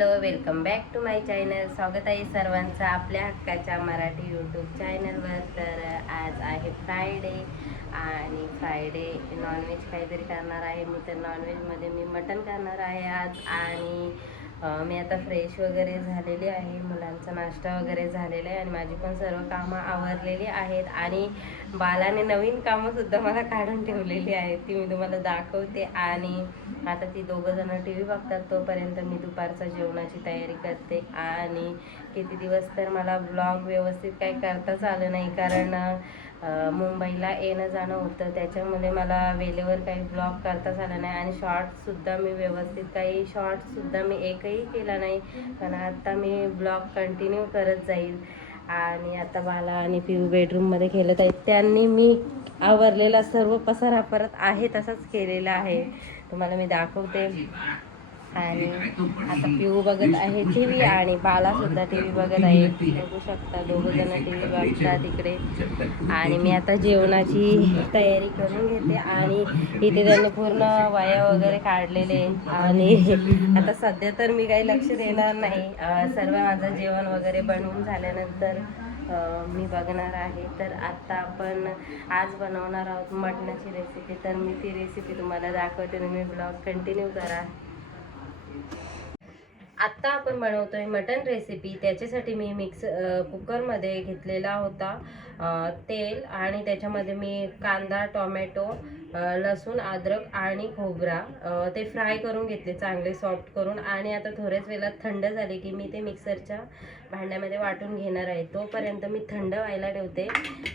Hello welcome back to my channel. स्वागत आहे सर्वांचं आपल्या हक्काच्या मराठी यूट्यूब चॅनलवर तर आज आहे फ्रायडे आणि फ्रायडे नॉनव्हेज काहीतरी करणार आहे. मी तर नॉनव्हेजमध्ये मी मटण करणार आहे आज. आणि मी आता फ्रेश वगैरे झालेली आहे. मुलांचा नाश्ता वगैरे झालेला आहे. आणि माझी पण सर्व कामं आवरलेली आहेत. आणि बालाने नवीन कामंसुद्धा मला काढून ठेवलेली आहेत. ती मी तुम्हाला दाखवते. आणि आता ती दोघंजणं टी व्ही बघतात. तोपर्यंत मी दुपारचा जेवणाची तयारी करते. आणि किती दिवस तर मला ब्लॉग व्यवस्थित काही करताच आलं नाही. कारण मुंबईला येणं जाणं होतं. त्याच्यामुळे मला वेळेवर काही ब्लॉग करताच आला नाही आणि शॉर्ट्ससुद्धा मी व्यवस्थित काही शॉर्ट्ससुद्धा मी एकही केला नाही. पण आत्ता मी ब्लॉग कंटिन्यू करत जाईल. आणि आता बाला आणि पिऊ बेडरूममध्ये खेळत आहेत. त्यांनी मी आवरलेला सर्व पसारा परत आहे तसाच केलेला आहे. तुम्हाला मी दाखवते. आणि आता पिऊ बघत आहे टी व्ही आणि बाला सुद्धा टी व्ही बघत आहे. बघू शकता दोघं जण टी व्ही बघतात तिकडे आणि मी आता जेवणाची तयारी करून घेते आणि इथे त्यांनी पूर्ण वाया वगैरे काढलेले आणि आता सध्या तर मी काही लक्ष देणार नाही. सर्व माझं जेवण वगैरे बनवून झाल्यानंतर मी बघणार आहे. तर आता आपण आज बनवणार आहोत मटणाची रेसिपी तर मी ती रेसिपी तुम्हाला दाखवते. तुम्ही ब्लॉग कंटिन्यू करा. आत्ता आपण बनवतोय मटन रेसिपी त्याच्यासाठी मी मिक्स कुकरमध्ये घेतलेला होता तेल आणि त्याच्यामध्ये मी कांदा टोमॅटो लसूण अद्रक आणि खोबरा ते फ्राय करून घेतले चांगले सॉफ्ट करून. आणि आता थोड्याच वेळात थंड झाले की मी ते मिक्सरच्या भांड्यामध्ये वाटून घेणार आहे. तोपर्यंत मी थंड व्हायला ठेवते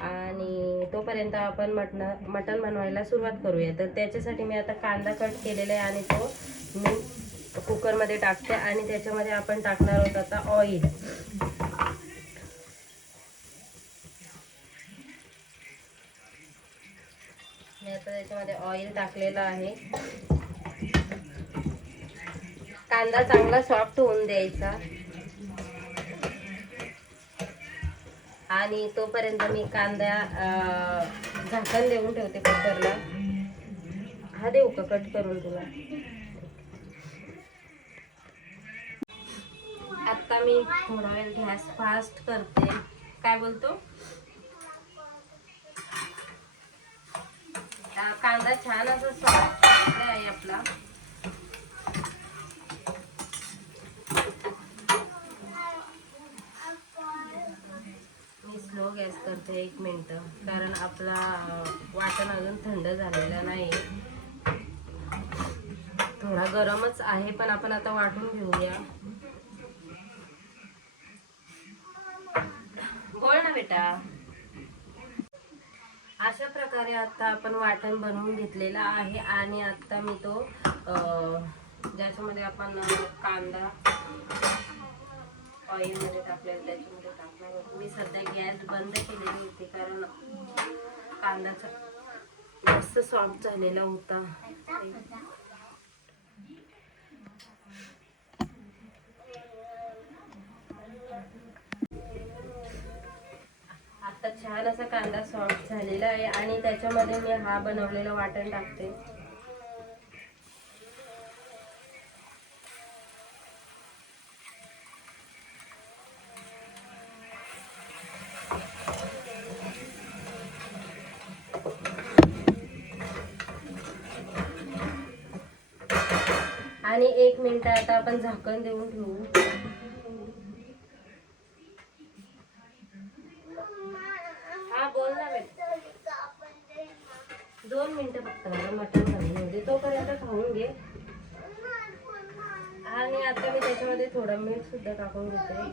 आणि तोपर्यंत आपण मटण मटण बनवायला सुरुवात करूया. तर त्याच्यासाठी मी आता कांदा कट केलेला आहे आणि तो मी कुकरमध्ये टाकते आणि त्याच्यामध्ये आपण टाकणार आहोत आता ऑइल मी आता त्याच्यामध्ये ऑइल टाकलेलं आहे. कांदा चांगला सॉफ्ट होऊन द्यायचा. आणि तोपर्यंत मी कांदा झाकण देऊन ठेवते कुकरला. हा देऊ का? कट करून तुला. आता मी थोडा वेळ गॅस फास्ट करते. काय बोलतो? कांदा छान असा सॉफ्ट आहे आपला. मी स्लो गॅस करते एक मिनटं कारण आपला वाटण अजून थंड झालेला नाही. थोडा गरमच आहे पण आपण आता वाटून घेऊया बोल ना बेटा? अशा प्रकारे आता आपण वाटण बनवून घेतलेला आहे आणि आता मी तो ज्याच्यामध्ये आपण कांदा ऑइलमध्ये टाकलेला त्याच्यामध्ये टाकणार मी सध्या गॅस बंद केलेली होती कारण कांदाचा जास्त सॉफ्ट झालेला होता आता छान असा कांदा सॉफ्ट झालेला आहे आणि त्याच्यामध्ये मी हा बनवलेला वाटण टाकते. आणि एक मिनिट आता आपण झाकण देऊन ठेवू हा बोल ना बेटा दोन मिनिटं मटण घालून होते तोपर्यंत खाऊन घे. आणि आता मी त्याच्यामध्ये थोडं मीठ सुद्धा टाकून घेते.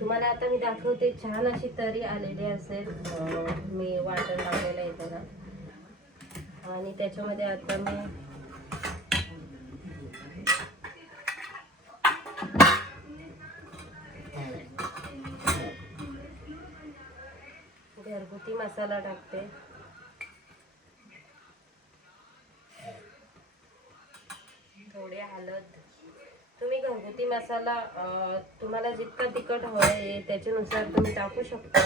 तुम्हाला आता मी दाखवते छान अशी तरी आलेली असेल. मी वाटण टाकलेलं आहे त्याला. आणि त्याच्यामध्ये आता मी मसाला टाकते. थोडे हलद तुम्ही घरगुती मसाला तुम्हाला जितका तिखट हवं आहे त्याच्यानुसार तुम्ही टाकू शकता.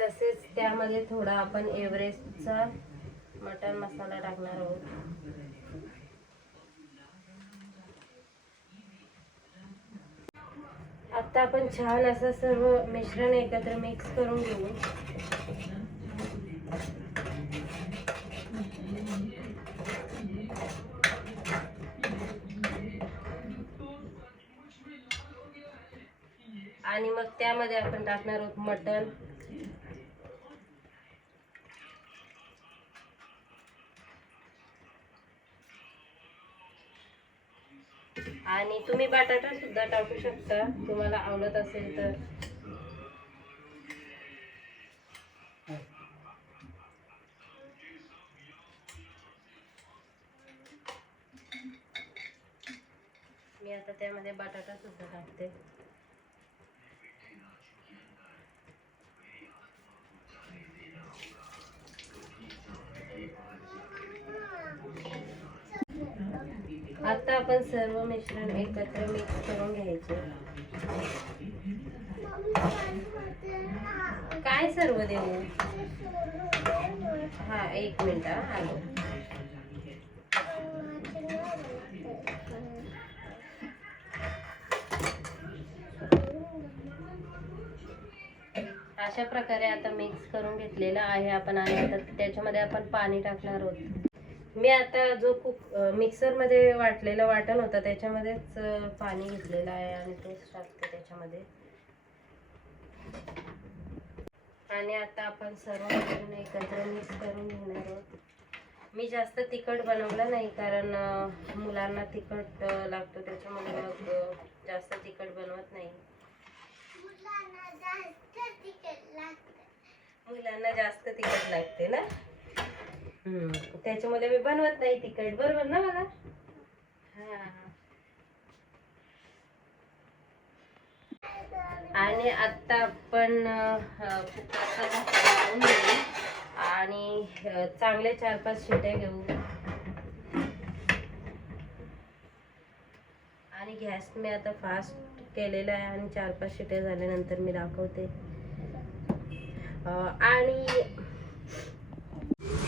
तसेच त्यामध्ये थोडा आपण एव्हरेस्टचा मटन मसाला टाकणार आहोत. आता आपण छान असं सर्व मिश्रण एकत्र मिक्स करून घेऊ. आणि मग त्यामध्ये आपण टाकणार आहोत मटण. आणि तुम्ही बटाटा सुद्धा टाकू शकता. तुम्हाला आवडत असेल तर. मी आता त्यामध्ये बटाटा सुद्धा टाकते आता आपण सर्व मिश्रण एकत्र मिक्स करून घ्यायचे. काय सर्व देऊ? हा एक मिनिट आलो. अशा प्रकारे आता मिक्स करून घेतलेलं आहे आपण आणि आता त्याच्यामध्ये आपण पाणी टाकणार आहोत. मी आता जो कुक मिक्सरमध्ये वाटलेलं वाटण होतं त्याच्यामध्येच पाणी घेतलेलं आहे आणि तेच टाकते त्याच्यामध्ये. आणि आता आपण सर्व मिश्रण एकत्र मिक्स करून घेणार आहोत. मी जास्त तिखट बनवलं नाही कारण मुलांना तिखट लागतो त्याच्यामुळे मग जास्त तिखट बनवत नाही. मुलांना जास्त तिखट लागते ना? त्याच्यामुळे मी बनवत नाही तिखट बरोबर ना मला आणि आता आपण लावून आणि चांगले चार पाच शिट्या घेऊ. आणि गॅस मी आता फास्ट केलेला आहे आणि चार पाच शिट्या झाल्यानंतर मी दाखवते. आणि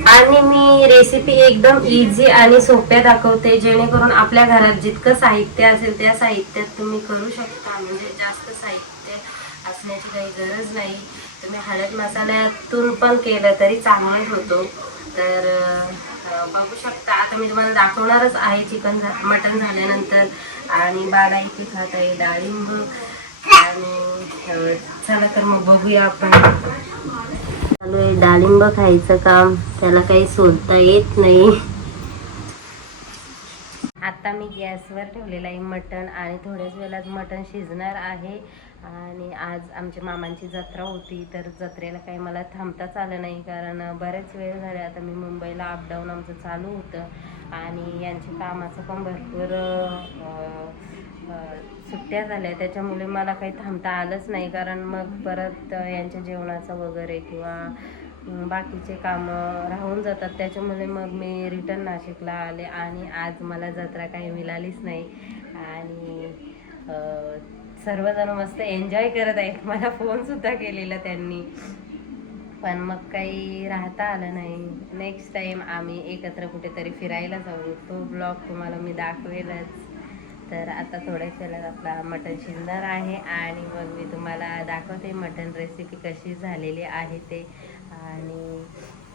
आणि मी रेसिपी एकदम इझी आणि सोप्या दाखवते जेणेकरून आपल्या घरात जितकं साहित्य असेल त्या साहित्यात तुम्ही करू शकता. म्हणजे जास्त साहित्य असण्याची काही गरज नाही. तुम्ही हळद मसाल्यातून पण केलं तरी चांगलंच होतो. तर बघू शकता. आता मी तुम्हाला दाखवणारच आहे चिकन मटन झाल्यानंतर. आणि बाला इथे खात आहे डाळिंब. आणि चला तर मग बघूया आपण. चालू आहे डाळिंब खायचं काम. त्याला काही सोलता येत नाही. आता मी गॅसवर ठेवलेलं आहे मटण आणि थोड्याच वेळात मटण शिजणार आहे. आणि आज आमच्या मामांची जत्रा होती तर जत्रेला काही मला थांबताच आलं नाही कारण बरेच वेळ झाले. आता मी मुंबईला अपडाऊन आमचं चालू होतं. आणि यांच्या कामाचं पण भरपूर सुट्ट्या झाल्या त्याच्यामुळे मला काही थांबता आलंच नाही. कारण मग परत यांच्या जेवणाचं वगैरे किंवा बाकीचे कामं राहून जातात. त्याच्यामुळे मग मी रिटर्न नाशिकला आले आणि आज मला जत्रा काही मिळालीच नाही. आणि सर्वजण मस्त एन्जॉय करत आहेत. मला फोनसुद्धा केलेला त्यांनी. पण मग काही राहता आलं नाही. नेक्स्ट टाईम आम्ही एकत्र कुठेतरी फिरायला जाऊ. तो ब्लॉग तुम्हाला मी दाखवेलच. तर आता थोड्याच वेळात आपला मटण शिजणार आहे आणि मग मी तुम्हाला दाखवते मटण रेसिपी कशी झालेली आहे ते. आणि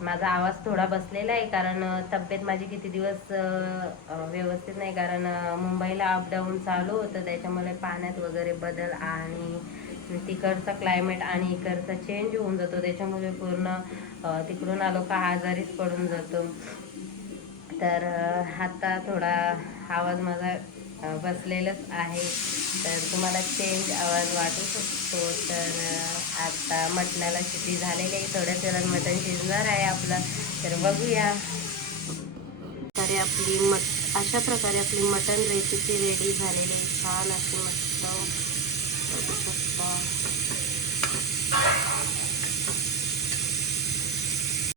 माझा आवाज थोडा बसलेला आहे कारण तब्येत माझी किती दिवस व्यवस्थित नाही कारण मुंबईला अपडाऊन चालू होतं त्याच्यामुळे पाण्यात वगैरे बदल आणि तिकडचा क्लायमेट आणि इकडचा चेंज होऊन जातो. त्याच्यामुळे पूर्ण तिकडून आलो का आजारीच पडून जातो. तर आता थोडा आवाज माझा बसलेलंच आहे. तर तुम्हाला चेंज आवाज वाटू शकतो. तर आता मटणाला शिटी झालेली आहे. थोड्याच वेळात मटण शिजणार आहे आपलं. तर बघूया. तर आपली मट अशा प्रकारे आपली मटण रेसिपी रेडी झालेली आहे. छान अशी मस्त बघू शकता.